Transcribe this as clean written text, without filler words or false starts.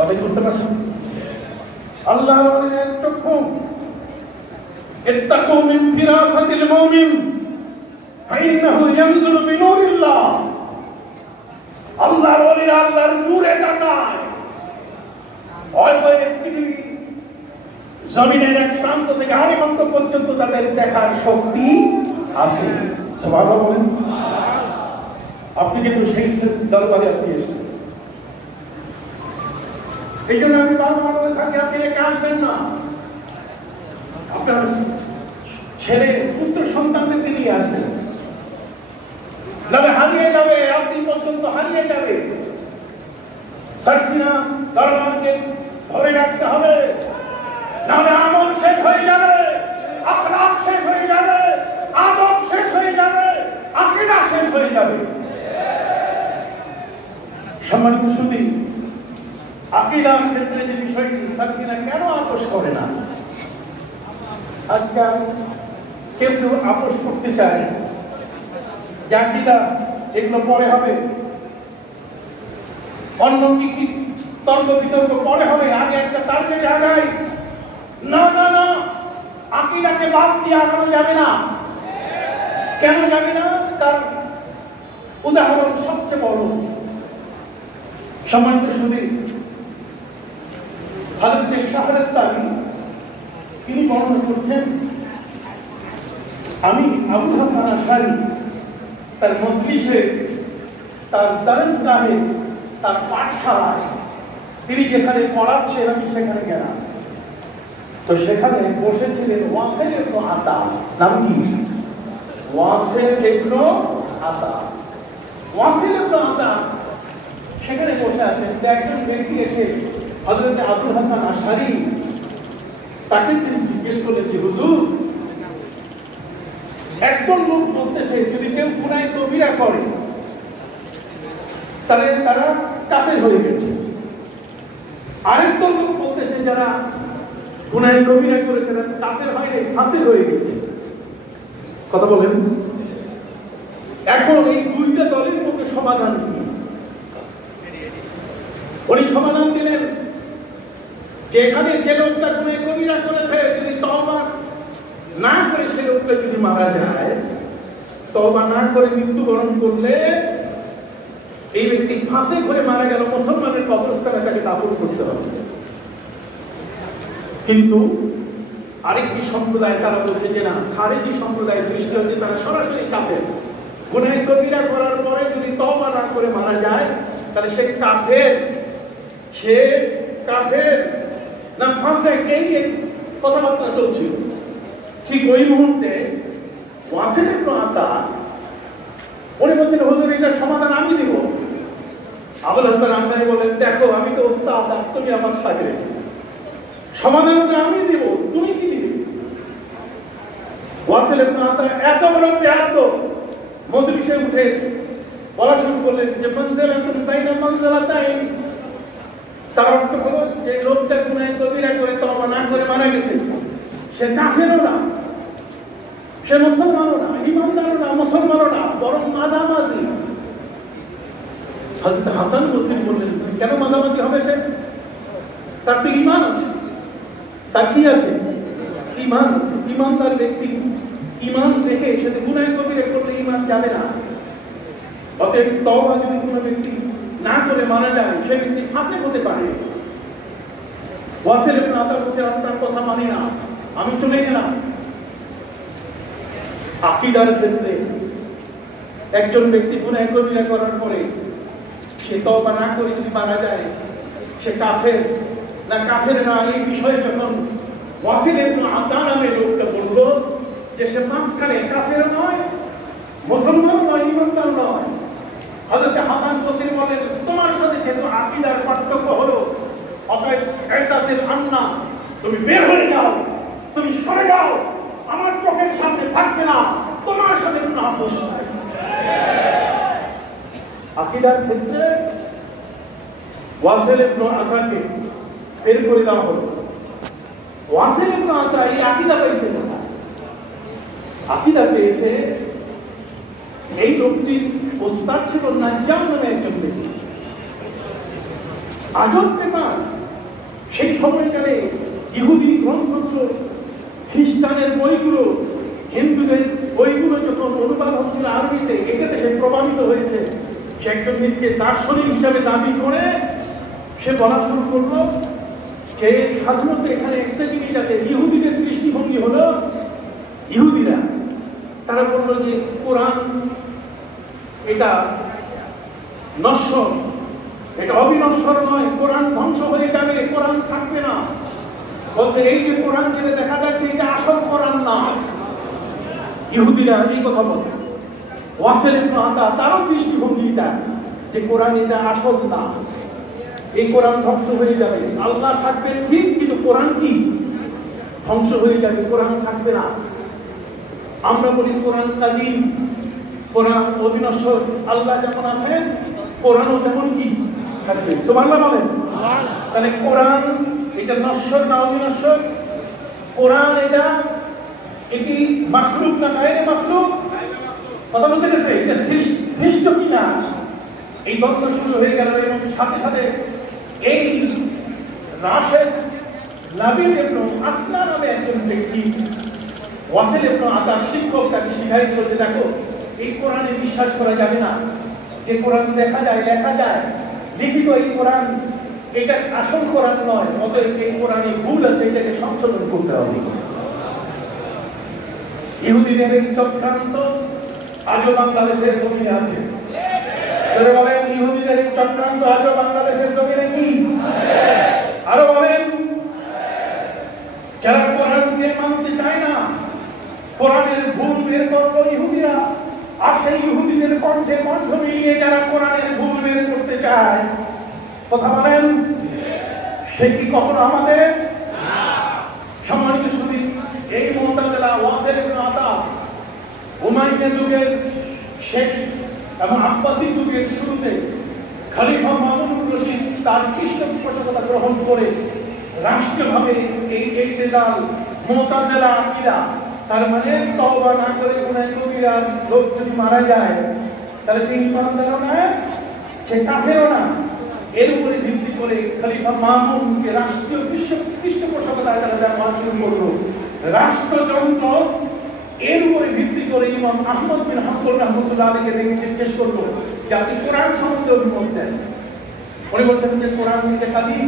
কথা কি বুঝতে পারছেন? আল্লাহর ওলিদের চক্ষু ইত্তাকু মিন ফিরাসাতিল মুমিন ফাইন্নাহু ইয়ানজুরু বিনূরিল্লাহ। আল্লাহর ওলিরা আল্লাহর নূরে তাকায়। অল্পের পৃথিবী জমিনের এক প্রান্ত থেকে আরেক প্রান্ত পর্যন্ত তাদের দেখার শক্তি আছে। সুবহানাল্লাহ বলেন। আপনি কিন্তু সেই দরবারে আপনি এসেছেন। এই জন্য আমি বারবার বলে থাকি, আপনি একা আসবেন না, আপনার ছেলে পুত্র সন্তানদেরকে নিয়ে আসবেন। নাহলে হারিয়ে যাবে, আপনি পর্যন্ত হারিয়ে যাবে। সারসিনা দরবারকে ধরে রাখতে হবে, নাহলে আমল শেষ হয়ে যাবে, আখলাক শেষ হয়ে যাবে, আদব শেষ হয়ে যাবে, আকীদা শেষ হয়ে যাবে। সম্মানিত সুধী, আকীদার ক্ষেত্রে যে বিষয়টি সারসিনা কেন আপোষ করে না? আজকাল কেউ কেউ আপোষ করতে চায় যে আকীদা এগুলো পরে হবে, অন্য কি তর্ক বিতর্ক পরে হবে, আগে একটা টার্গেটে আগাই। না না না, আকীদাকে বাদ দিয়ে আগানো যাবে না। কেন যাবে না? তার উদাহরণ সবচেয়ে বড়। সম্মানিত সুধী, হযরত শাহরাস্তানি তিনি বর্ণনা করছেন, আমি আবুল হাসান আশআরী তার মজলিসে, তার দরসগাহে, তার পাঠশালায় তিনি যেখানে পড়াচ্ছেন আমি সেখানে গেলাম। তো সেখানে বসেছিলেন ওয়াসিল ইবনে আতা। নাম কি? ওয়াসিল ইবনে আতা। ওয়াসিল ইবনে আতা সেখানে বসে আছেন। একজন ব্যক্তি এসে হযরত আবুল হাসান আশআরী তাকে তিনি জিজ্ঞেস করলেন যে হুজুর, একজন লোক বলতেছে যদি কেউ গুনাহ কবিরা করে তাহলে তারা কাফের হয়ে গেছে, আরেকজন লোক বলতেছে যারা গুনাহ কবিরা করেছে তারা কাফের হয়নি, ফাসিক হয়ে গেছে। কথা বলেন, এখন এই দুইটা দলের মধ্যে সমাধান কি? উনি সমাধান দিলেন যে এখানে যে লোকটা গুনাহ কবিরা করেছে যদি তওবা না করে সে লোকটা যদি মারা যায়, তওবা না করে মৃত্যুবরণ করলে এই ব্যক্তি ফাসিক হয়ে মারা গেল, মুসলমানের কবরস্থানে তাকে দাফন করতে হবে। কিন্তু আরেকটি সম্প্রদায় তারা বলছে যে না, খারেজি সম্প্রদায়ের দৃষ্টি হচ্ছে তারা সরাসরি কাফের। গুনাহ কবিরা করার পরে যদি তওবা না করে মারা যায় তাহলে সে কাফের। সে কাফের না ফাসিক, এই কথাবার্তা চলছিল। ঠিক ওই মুহূর্তে ওয়াসিল ইবনে আতা উনি বলছেন হুজুর এটার সমাধান আমি দেব। আবুল হাসান আশআরী বলেন দেখো আমি তো ওস্তাদ, তুমি আমার শাগির্দ, সমাধানটা আমি দেব, তুমি কি দিবে? ওয়াসিল ইবনে আতা এত বড় বেয়াদব, মজলিসে উঠে বলা শুরু করলেন যে মানজিলাতুন বাইনা মানজিলাতাইন। তার অর্থ হলো যে লোকটা গুনাহ কবিরা করে তওবা না করে মারা গেছে, সে কাফেরও না, সে মুসলমানও না, ঈমানদারও না, মুসলমানও না, বরং মাঝামাঝি। হযরত হাসান বসরি বললেন কেন মাঝামাঝি হবে? সে তার তো ঈমান আছে। তার কি আছে? ঈমান আছে। ঈমানদার ব্যক্তি ঈমান রেখে সে গুনাহ কবিরা করলে ঈমান যাবে না। অতএব তওবা যদি কোনো ব্যক্তি না করে মারা যায় সে ব্যক্তি ফাসিক হতে পারে। ওয়াসিল ইবনে আতা বলছেন আপনার কথা মানি না, আমি চলে গেলাম। আকীদার ক্ষেত্রে একজন ব্যক্তি গুনাহ কবিরা করার পরে সে তওবা না করে যদি মারা যায় সে কাফের না কাফের না, এই বিষয়ে যখন ওয়াসিল ইবনে আতা নামে লোকটা বলল যে সে মাঝখানে কাফের নয়, মুসলমান নয়, ঈমানদার নয়, হযরত হাসান বসরি বলেন তোমার সাথে যেহেতু আকীদার পার্থক্য হলো, অতএব ইতাসিল আন্না, তুমি বের হয়ে যাও, তুমি সরে যাও, আমার চোখের সামনে থাকবে না, তোমার সাথে কোনো আপোষ নাই। আকীদার ক্ষেত্রে ওয়াসিল ইবনে আতাকে বের করে দেওয়া হলো। ওয়াসিল ইবনে আতা এই আকীদা পেয়েছে না, আকীদা পেয়েছে এই লোকটির ওস্তাদ ছিল নাজ্জাম নামে একজন ব্যক্তি। আজব ব্যাপার, সেই সময়কালে ইহুদি গ্রন্থগুলো, খ্রিস্টানের বইগুলো, হিন্দুদের বইগুলো যখন অনুবাদ হচ্ছিল আরবিতে, এটাতে সে প্রভাবিত হয়েছে। সে একজন নিজকে দার্শনিক হিসাবে দাবি করে সে বলা শুরু করলো যে সাধারণত এখানে একটা জিনিস আছে, ইহুদিদের দৃষ্টিভঙ্গি হলো, ইহুদিরা তারা বললো যে কোরআন এটা নশ্বর, এটা অবিনশ্বর নয়, কোরআন ধ্বংস হয়ে যাবে, কোরআন থাকবে না। বলছে এই যে কোরআন যেটা দেখা যাচ্ছে এটা আসল কোরআন না। ইহুদিরা এই কথা বলছে। ওয়াসিল ইবনে আতা তারও দৃষ্টিভঙ্গিটা যে কোরআন এটা আসল না, এই কোরআন ধ্বংস হয়ে যাবে। আল্লাহ থাকবে ঠিক, কিন্তু কোরআন কি ধ্বংস হয়ে যাবে, কোরআন থাকবে না। আমরা বলি কোরআন কাদিম, কোরআন অবিনশ্বর। আল্লাহ যেমন আছেন কোরআনও তেমন কি থাকবে। সুবহানাল্লাহ বলেন। তাহলে কোরআন এটা নশ্বর না অবিনশ্বর? কোরআন এটা এটি মাখলুক না গায়রে মাখলুক? কথা বলতে গেছে এটা সৃষ্ট কিনা, এই দ্বন্দ্ব শুরু হয়ে গেল। এবং সাথে সাথে এই রাশেদ লাবিদ ইবনে আসলা নামে একজন ব্যক্তি, ওয়াসিল ইবনে আতার শিক্ষক, তাকে শিখাই দিল যে দেখো এই কোরআনে বিশ্বাস করা যাবে না, যে কোরআন দেখা যায় লেখা যায় লিখিত, এই কোরআন এটা আসল কোরআন নয়, অতএব এই কোরআনে ভুল আছে, এটাকে সংশোধন করতে হবে। ইহুদিদের এই চক্রান্ত আজও বাংলাদেশের জমিনে আছে। বলেন ইহুদিদের এই চক্রান্ত আজও বাংলাদেশের জমিনে কি? আরো বলেন যারা কোরআনকে মানতে চায় না, কোরআনের ভুল বের করলো ইহুদিরা, আর সেই ইহুদিদের কণ্ঠে কণ্ঠ মিলিয়ে যারা কোরআনের ভুল বের করতে চায়, কথা বলেন সে কি কখনো আমাদের? সম্মানিত সুধী, এই মুতাজিলা ওয়াসিল ইবনে আতা উমাইয়া যুগের শেষ এবং আব্বাসী যুগের শুরুতে খলিফা মামুনুর রশিদ তার পৃষ্ঠপোষকতা গ্রহণ করে রাষ্ট্রভাবে এই ইতিজাল মুতাজিলা আকীদা, তার মানে তওবা না করে গুনাহ কবিরা লোক যদি মারা যায় তাহলে সে ইমানদারও না, সে কাফেরও না, এর উপরে ভিত্তি করে খলিফা মামুনকে রাষ্ট্রীয় পৃষ্ঠপোষকতায় তারা ব্যবহার শুরু করলো। রাষ্ট্রযন্ত্র এর উপরে ভিত্তি করে ইমাম আহমদ বিন হাম্বল রাহমাতুল্লাহ আলাইহি থেকে জিজ্ঞেস করলো যে আপনি কোরআন সম্বন্ধে অভিমত দেন। উনি বলছেন যে কোরআন কাদিম।